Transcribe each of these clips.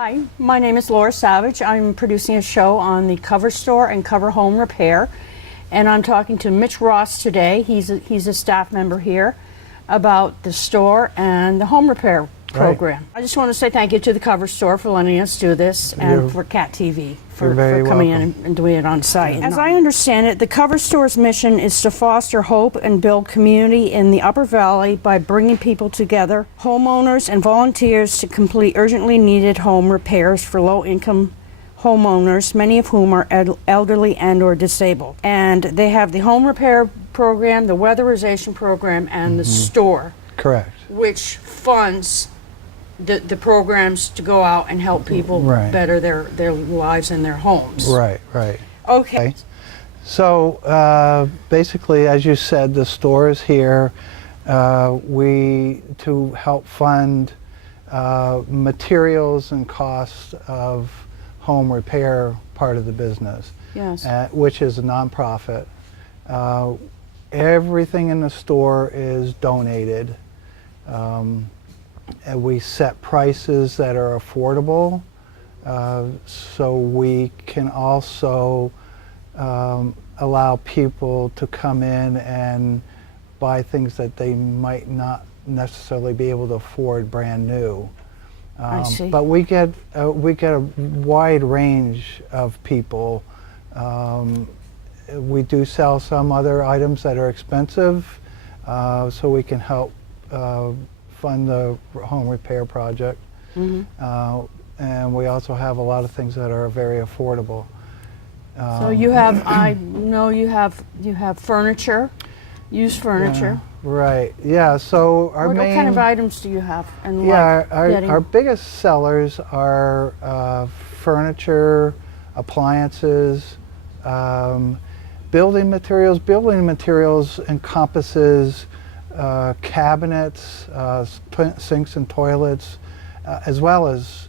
Hi, my name is Laura Savidge. I'm producing a show on the Cover Store and Cover Home Repair, and I'm talking to Mitch Ross today. He's a staff member here about the store and the home repair program. I just want to say thank you to the Cover Store for letting us do this, and for Cat TV for coming in and doing it on site. As I understand it, the Cover Store's mission is to foster hope and build community in the Upper Valley by bringing people together, homeowners and volunteers, to complete urgently needed home repairs for low-income homeowners, many of whom are elderly and or disabled. And they have the home repair program, the weatherization program, and the store. Correct. Which funds the programs to go out and help people better their lives and their homes. Right. Okay. So basically, as you said, the store is here to help fund materials and costs of home repair part of the business. Yes. Which is a nonprofit. Everything in the store is donated. And we set prices that are affordable, so we can also allow people to come in and buy things that they might not necessarily be able to afford brand new. I see. But we get a wide range of people. We do sell some other items that are expensive, so we can help fund the home repair project. And we also have a lot of things that are very affordable. So you have, I know you have furniture, used furniture. Right. Yeah. So our what kind of items do you have? And our biggest sellers are furniture, appliances, building materials. Building materials encompasses cabinets, sinks and toilets, as well as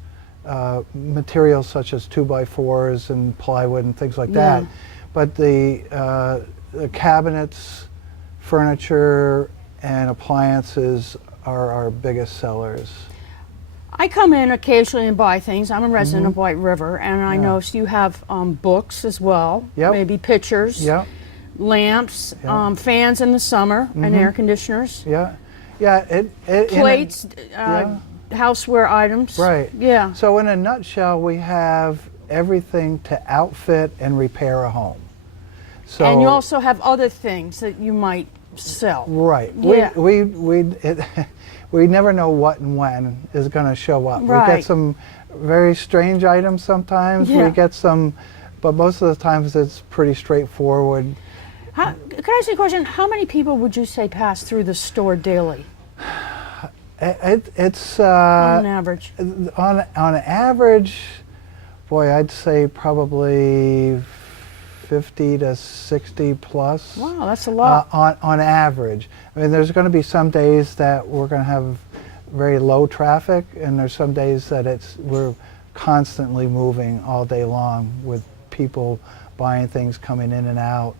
materials such as 2x4s and plywood and things like that. But the cabinets, furniture, and appliances are our biggest sellers. I come in occasionally and buy things. I'm a resident of White River, and I notice you have books as well, maybe pictures. Lamps, fans in the summer, and air conditioners. Plates, houseware items. Right. Yeah. So in a nutshell, we have everything to outfit and repair a home. So, and you also have other things that you might sell. Right. Yeah. We never know what and when is going to show up. Right. We get some very strange items sometimes. We get some, but most of the times it's pretty straightforward. Can I ask you a question? How many people would you say pass through the store daily? It's on average. On average, boy, I'd say probably 50 to 60 plus. Wow, that's a lot. On average. I mean, there's going to be some days that we're going to have very low traffic, and there's some days that we're constantly moving all day long with people buying things, coming in and out.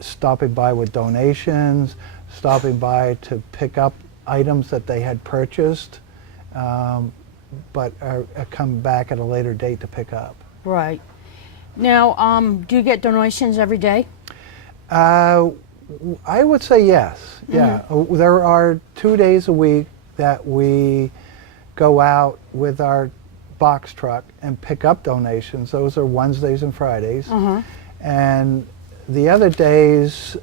Stopping by with donations, stopping by to pick up items that they had purchased, but are coming back at a later date to pick up. Right. Now, do you get donations every day? I would say yes. Yeah. There are 2 days a week that we go out with our box truck and pick up donations. Those are Wednesdays and Fridays. And the other days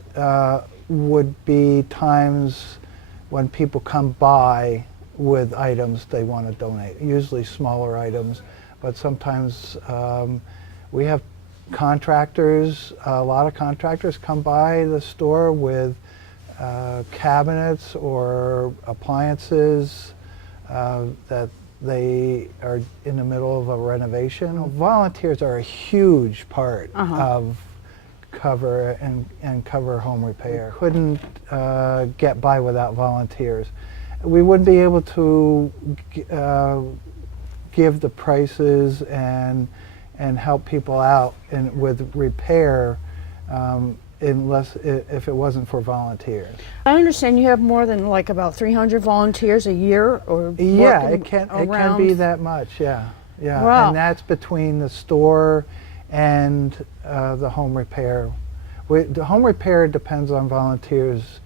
would be times when people come by with items they want to donate, usually smaller items, but sometimes we have contractors, a lot of contractors come by the store with cabinets or appliances that they are in the middle of a renovation. Volunteers are a huge part of Cover and Cover Home Repair. Couldn't get by without volunteers. We wouldn't be able to give the prices and help people out with repair if it wasn't for volunteers. I understand you have more than like about 300 volunteers a year, or Yeah, working it can around? be that much. Yeah, yeah, Wow. and that's between the store and the home repair. The home repair depends on volunteers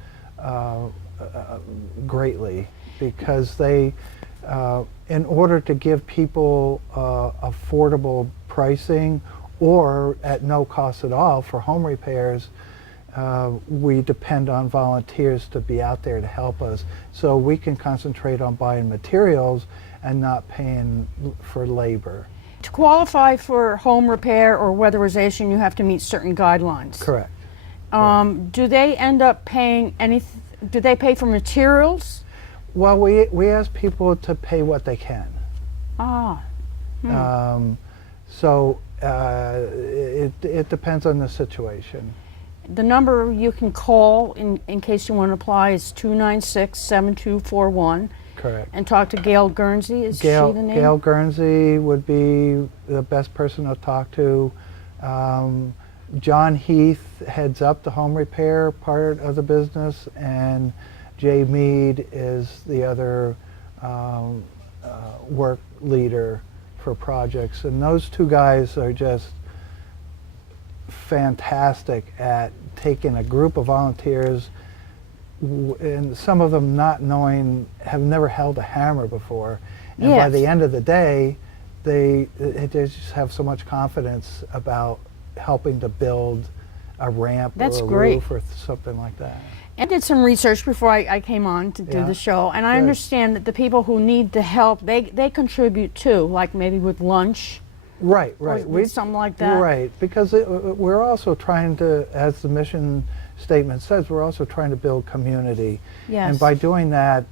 greatly, because they, in order to give people affordable pricing or at no cost at all for home repairs, we depend on volunteers to be out there to help us, so we can concentrate on buying materials and not paying for labor. To qualify for home repair or weatherization, you have to meet certain guidelines. Correct. Do they end up paying anything? Do they pay for materials? Well, we ask people to pay what they can. Ah. So it depends on the situation. The number you can call in case you want to apply is 296-7241. Correct. And talk to Gail Guernsey. Is she the name? Gail Guernsey would be the best person to talk to. John Heath heads up the home repair part of the business, and Jay Mead is the other work leader for projects. And those two guys are just fantastic at taking a group of volunteers, and some of them not knowing, have never held a hammer before. And by Yes. the end of the day, they just have so much confidence about helping to build a ramp That's or a great. roof or something like that. I did some research before I came on to do Yeah. the show, and I Good. understand that the people who need the help, they contribute too, like maybe with lunch. Right, Or right. with something like that. Right, because we're also trying to, as the mission statement says, we're also trying to build community. Yes. And by doing that,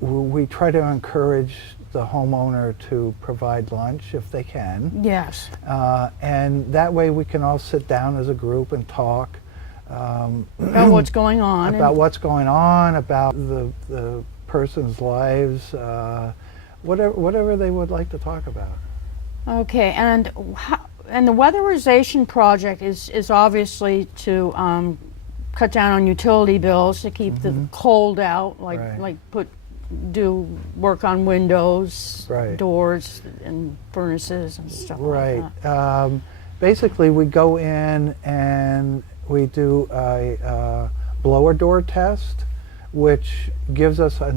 we try to encourage the homeowner to provide lunch if they can. Yes. And that way we can all sit down as a group and talk About what's going on. about what's going on, about the person's lives, whatever they would like to talk about. Okay, and the weatherization project is obviously to cut down on utility bills, to keep the cold out, like Right. do work on windows, Right. doors, and furnaces and stuff Right. like that. Basically, we go in and we do a blower door test, which gives us a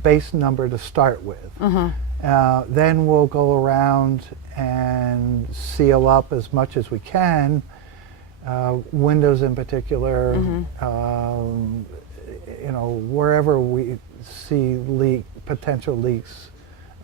base number to start with. Then we'll go around and seal up as much as we can, windows in particular, wherever we see potential leaks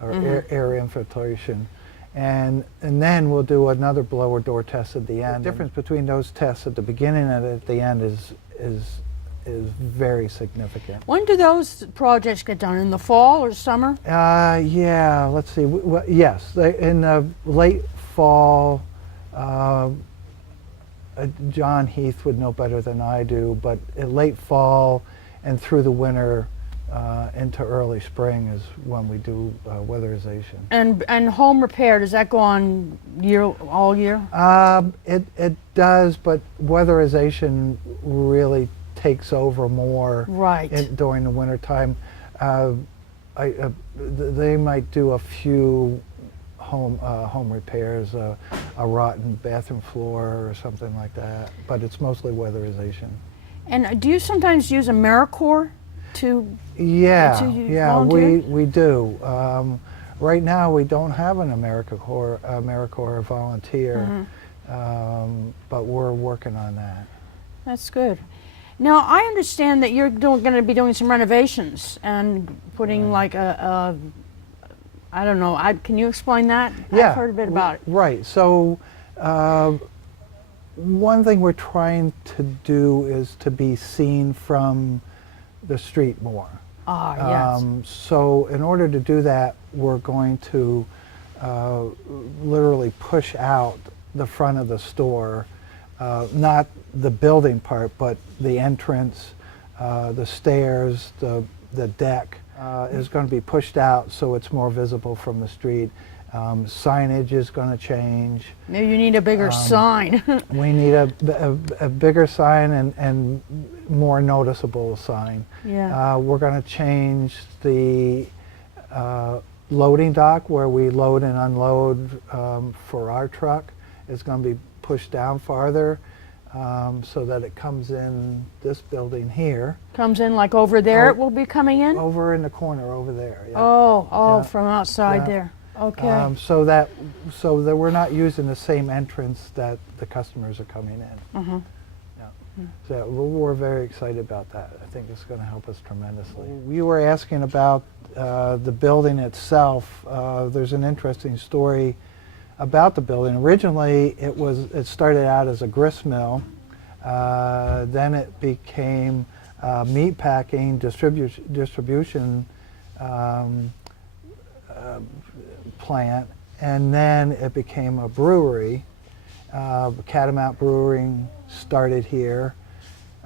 or air infiltration. And then we'll do another blower door test at the end. The difference between those tests at the beginning and at the end is very significant. When do those projects get done? In the fall or summer? Yeah, let's see. Yes, in the late fall, John Heath would know better than I do, but in late fall and through the winter into early spring is when we do weatherization. And home repair, does that go on all year? It does, but weatherization really takes over more Right. during the winter time. They might do a few home repairs, a rotten bathroom floor or something like that, but it's mostly weatherization. And do you sometimes use AmeriCorps to Yeah, to you yeah, volunteer? we do. Right now, we don't have an AmeriCorps volunteer, but we're working on that. That's good. Now, I understand that you're going to be doing some renovations and putting like I don't know, can you explain that? Yeah, I've heard a bit about it. Right. So, one thing we're trying to do is to be seen from the street more. Ah, yes. So, in order to do that, we're going to literally push out the front of the store, not the building part, but the entrance, the stairs, the deck is going to be pushed out so it's more visible from the street. Signage is going to change. Maybe you need a bigger sign. We need a bigger sign and more noticeable sign. Yeah. We're going to change the loading dock where we load and unload for our truck. It's going to be pushed down farther so that it comes in this building here. Comes in like over there. It will be coming in. Over in the corner over there. Yeah. Oh, Yeah. from outside Yeah. there. Okay. So that we're not using the same entrance that the customers are coming in. Uh-huh. Yeah. So we're very excited about that. I think it's going to help us tremendously. You were asking about the building itself. There's an interesting story about the building. Originally, it started out as a grist mill. Then it became meat packing distribution plant, and then it became a brewery. Catamount Brewing started here.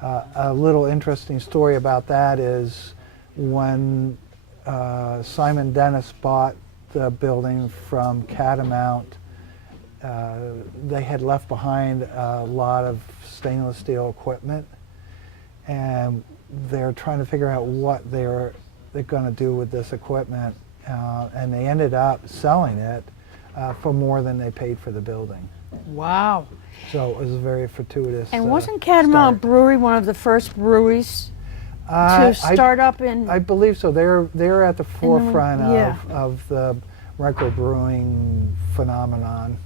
A little interesting story about that is when Simon Dennis bought the building from Catamount, they had left behind a lot of stainless steel equipment, and they're trying to figure out what they're going to do with this equipment, and they ended up selling it for more than they paid for the building. Wow. So it was very fortuitous. And wasn't Catamount Brewery one of the first breweries to start up in? I believe so. They're at the forefront yeah. of the microbrewing phenomenon.